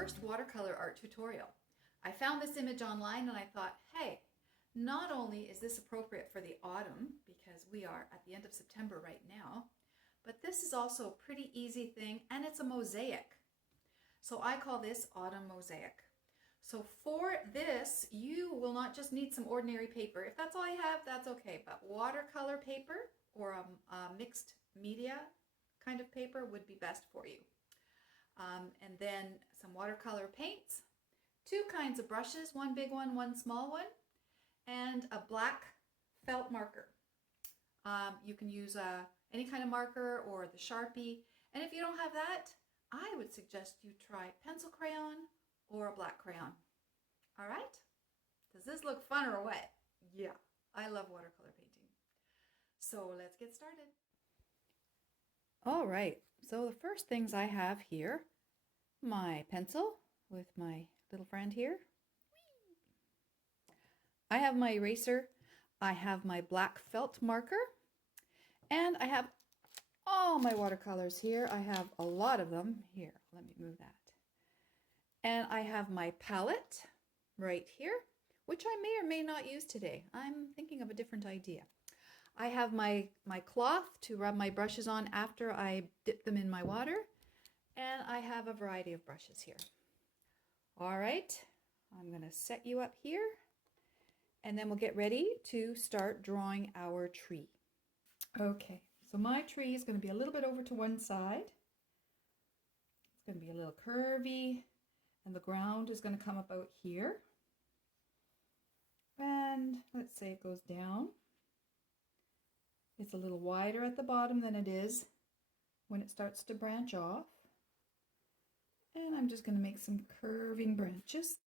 first watercolor art tutorial. I found this image online and I thought, hey, not only is this appropriate for the autumn, because we are at the end of September right now, but this is also a pretty easy thing, and it's a mosaic. So I call this Autumn Mosaic. So for this, you will not just need some ordinary paper. If that's all you have, that's okay. But watercolor paper or a mixed media kind of paper would be best for you. And then some watercolor paints, two kinds of brushes, one big one, one small one, and a black felt marker. You can use any kind of marker or the Sharpie. And if you don't have that, I would suggest you try pencil crayon or a black crayon. All right? Does this look fun or what? Yeah, I love watercolor painting. So let's get started. All right, so the first things I have here, my pencil with my little friend here. I have my eraser, I have my black felt marker, and I have all my watercolors here. I have a lot of them. Here, let me move that. And I have my palette right here, which I may or may not use today. I'm thinking of a different idea. I have my cloth to rub my brushes on after I dip them in my water. And I have a variety of brushes here. All right, I'm going to set you up here. And then we'll get ready to start drawing our tree. Okay, so my tree is going to be a little bit over to one side. It's going to be a little curvy. And the ground is going to come about here. And let's say it goes down. It's a little wider at the bottom than it is when it starts to branch off. And I'm just going to make some curving branches.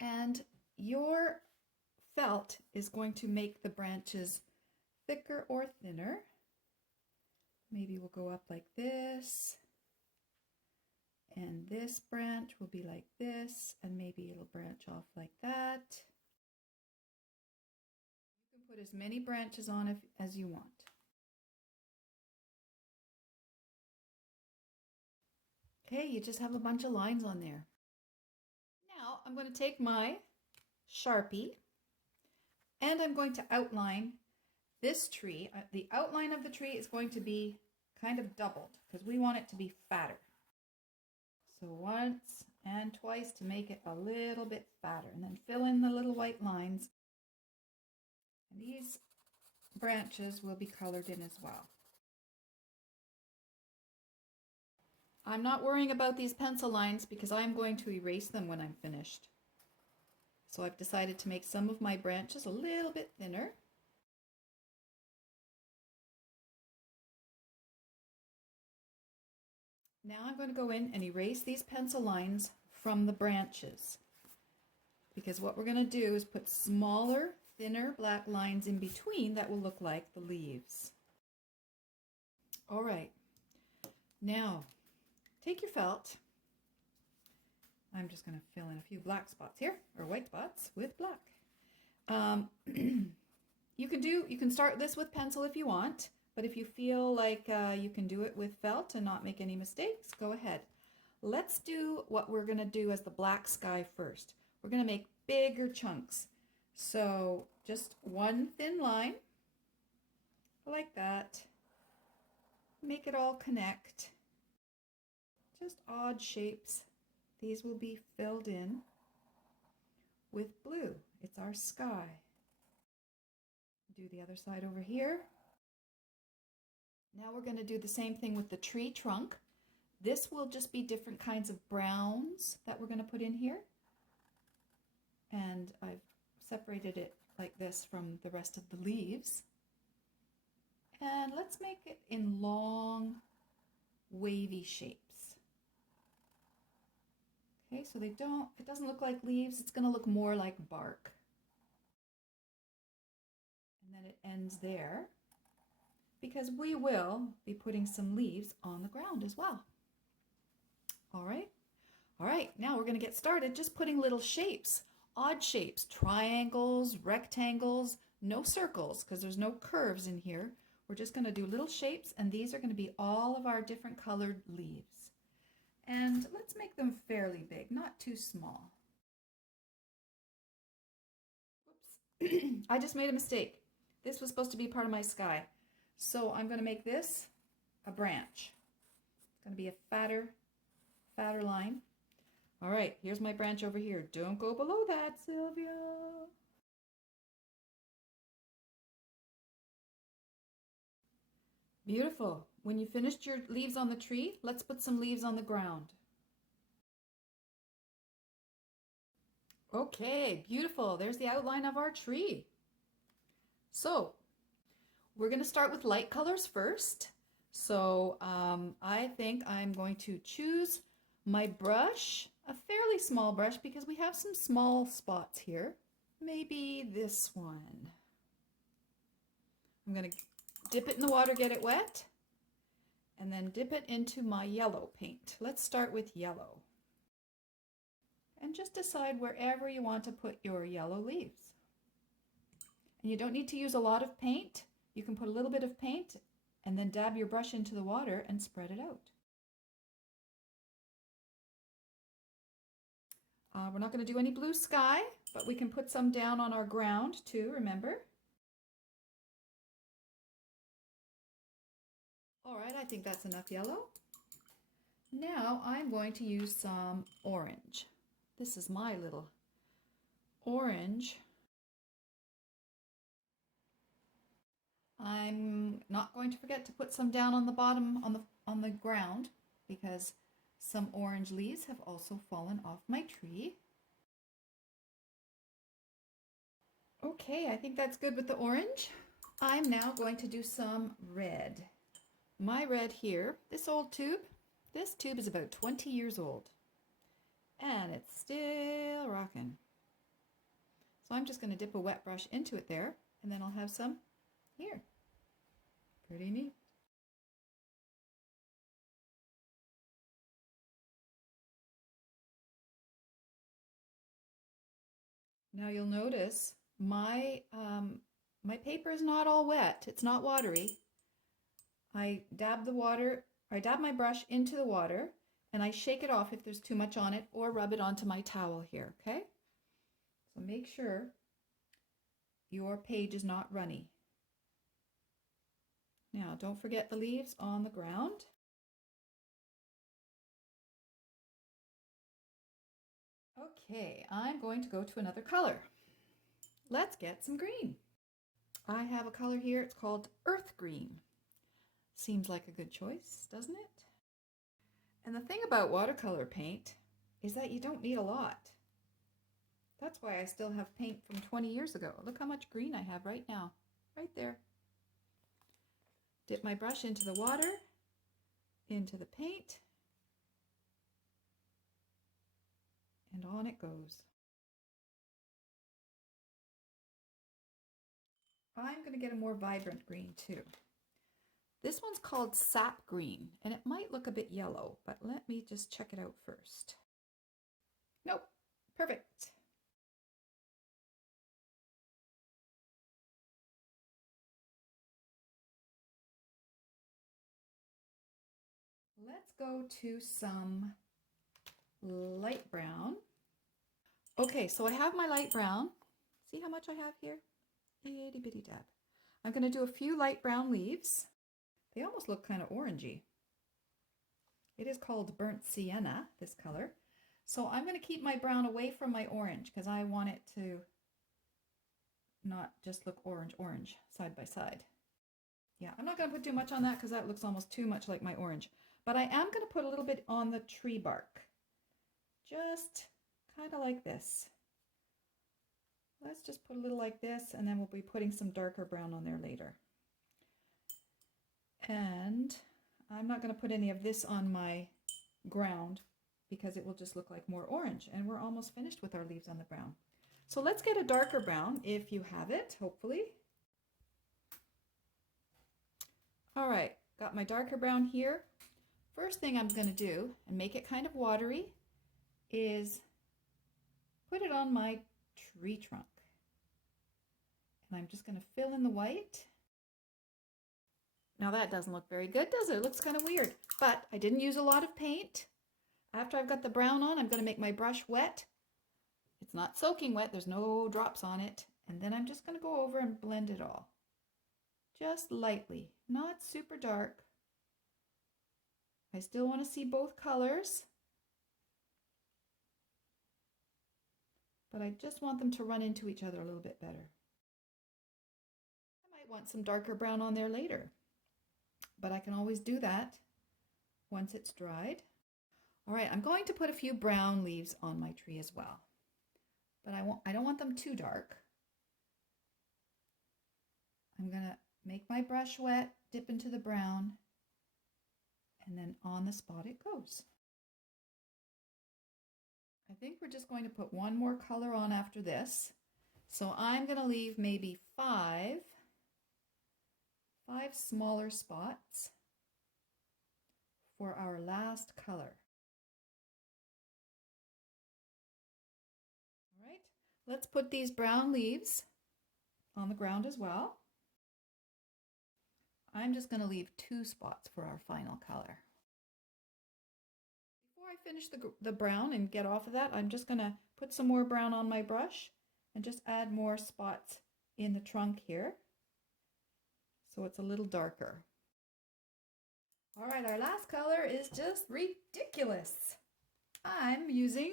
And your felt is going to make the branches thicker or thinner. Maybe we'll go up like this. And this branch will be like this. And maybe it'll branch off like that. You can put as many branches on as you want. Okay, you just have a bunch of lines on there. Now I'm going to take my Sharpie and I'm going to outline this tree. The outline of the tree is going to be kind of doubled because we want it to be fatter. So once and twice to make it a little bit fatter, and then fill in the little white lines. And these branches will be colored in as well. I'm not worrying about these pencil lines because I'm going to erase them when I'm finished. So I've decided to make some of my branches a little bit thinner. Now I'm going to go in and erase these pencil lines from the branches, because what we're going to do is put smaller, thinner black lines in between that will look like the leaves. All right, now take your felt. I'm just going to fill in a few black spots here, or white spots with black. You can start this with pencil if you want. But if you feel like you can do it with felt and not make any mistakes, go ahead. Let's do what we're going to do as the black sky first. We're going to make bigger chunks. So just one thin line, like that. Make it all connect. Just odd shapes. These will be filled in with blue. It's our sky. Do the other side over here. Now we're going to do the same thing with the tree trunk. This will just be different kinds of browns that we're going to put in here. And I've separated it like this from the rest of the leaves. And let's make it in long, wavy shapes. Okay, so it doesn't look like leaves, it's going to look more like bark. And then it ends there, because we will be putting some leaves on the ground as well. All right, now we're going to get started just putting little shapes, odd shapes, triangles, rectangles, no circles because there's no curves in here. We're just going to do little shapes, and these are going to be all of our different colored leaves. And let's make them fairly big, not too small. Whoops. I just made a mistake. This was supposed to be part of my sky. So I'm going to make this a branch. It's going to be a fatter line. All right, here's my branch over here. Don't go below that, Sylvia. Beautiful. When you finished your leaves on the tree, let's put some leaves on the ground. Okay, beautiful. There's the outline of our tree. So we're going to start with light colors first. So I think I'm going to choose my brush, a fairly small brush because we have some small spots here. Maybe this one. I'm going to dip it in the water, get it wet, and then dip it into my yellow paint. Let's start with yellow. And just decide wherever you want to put your yellow leaves. And you don't need to use a lot of paint. You can put a little bit of paint and then dab your brush into the water and spread it out. We're not going to do any blue sky, but we can put some down on our ground too, remember? All right, I think that's enough yellow. Now I'm going to use some orange. This is my little orange. I'm not going to forget to put some down on the bottom on the ground because some orange leaves have also fallen off my tree. Okay, I think that's good with the orange. I'm now going to do some red. My red here, this tube is about 20 years old and it's still rocking. So I'm just going to dip a wet brush into it there and then I'll have some here. Pretty neat. Now you'll notice my paper is not all wet. It's not watery. I dab my brush into the water and I shake it off if there's too much on it or rub it onto my towel here, okay? So make sure your page is not runny. Now don't forget the leaves on the ground. Okay, I'm going to go to another color. Let's get some green. I have a color here, it's called earth green. Seems like a good choice, doesn't it? And the thing about watercolor paint is that you don't need a lot. That's why I still have paint from 20 years ago. Look how much green I have right now, right there. Dip my brush into the water, into the paint, and on it goes. I'm going to get a more vibrant green too. This one's called sap green, and it might look a bit yellow, but let me just check it out first. Nope, perfect. Let's go to some light brown. Okay, so I have my light brown. See how much I have here? Itty bitty dab. I'm going to do a few light brown leaves. They almost look kind of orangey. It is called burnt sienna, this color. So I'm going to keep my brown away from my orange because I want it to not just look orange side by side. Yeah, I'm not going to put too much on that because that looks almost too much like my orange. But I am going to put a little bit on the tree bark. Just kind of like this. Let's just put a little like this, and then we'll be putting some darker brown on there later. And I'm not going to put any of this on my ground because it will just look like more orange. And we're almost finished with our leaves on the brown. So let's get a darker brown if you have it, hopefully. All right, got my darker brown here. First thing I'm going to do, and make it kind of watery, is put it on my tree trunk. And I'm just going to fill in the white Now that doesn't look very good, does it? It looks kind of weird. But I didn't use a lot of paint. After I've got the brown on, I'm going to make my brush wet. It's not soaking wet. There's no drops on it. And then I'm just going to go over and blend it all. Just lightly, not super dark. I still want to see both colors. But I just want them to run into each other a little bit better. I might want some darker brown on there later, but I can always do that once it's dried. All right, I'm going to put a few brown leaves on my tree as well, but I don't want them too dark. I'm gonna make my brush wet, dip into the brown, and then on the spot it goes. I think we're just going to put one more color on after this. So I'm going to leave maybe five smaller spots for our last color. All right, let's put these brown leaves on the ground as well. I'm just going to leave 2 spots for our final color. Before I finish the brown and get off of that, I'm just going to put some more brown on my brush and just add more spots in the trunk here so it's a little darker. All right, our last color is just ridiculous. I'm using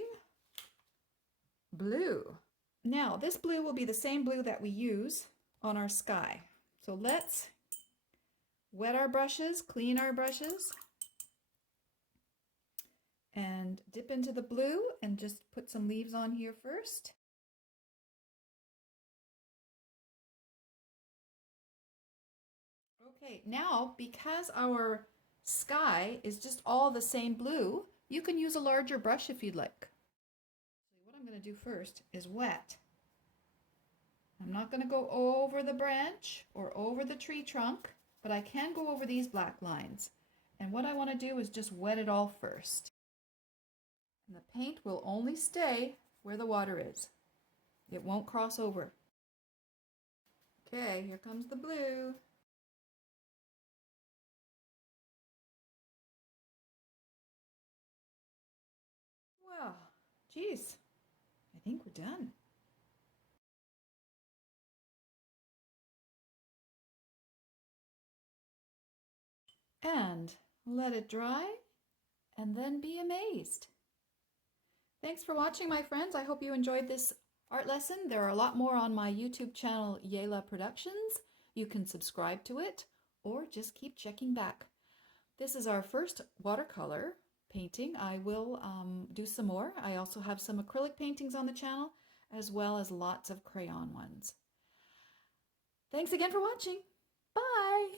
blue. Now, this blue will be the same blue that we use on our sky. So let's wet our brushes, clean our brushes, and dip into the blue and just put some leaves on here first. Okay, now because our sky is just all the same blue, you can use a larger brush if you'd like. What I'm going to do first is wet. I'm not going to go over the branch or over the tree trunk, but I can go over these black lines. And what I want to do is just wet it all first. And the paint will only stay where the water is. It won't cross over. Okay, here comes the blue. Well, geez, I think we're done. And let it dry and then be amazed. Thanks for watching, my friends. I hope you enjoyed this art lesson. There are a lot more on my YouTube channel, Yayla Productions. You can subscribe to it or just keep checking back. This is our first watercolor painting. I will do some more. I also have some acrylic paintings on the channel, as well as lots of crayon ones. Thanks again for watching. Bye!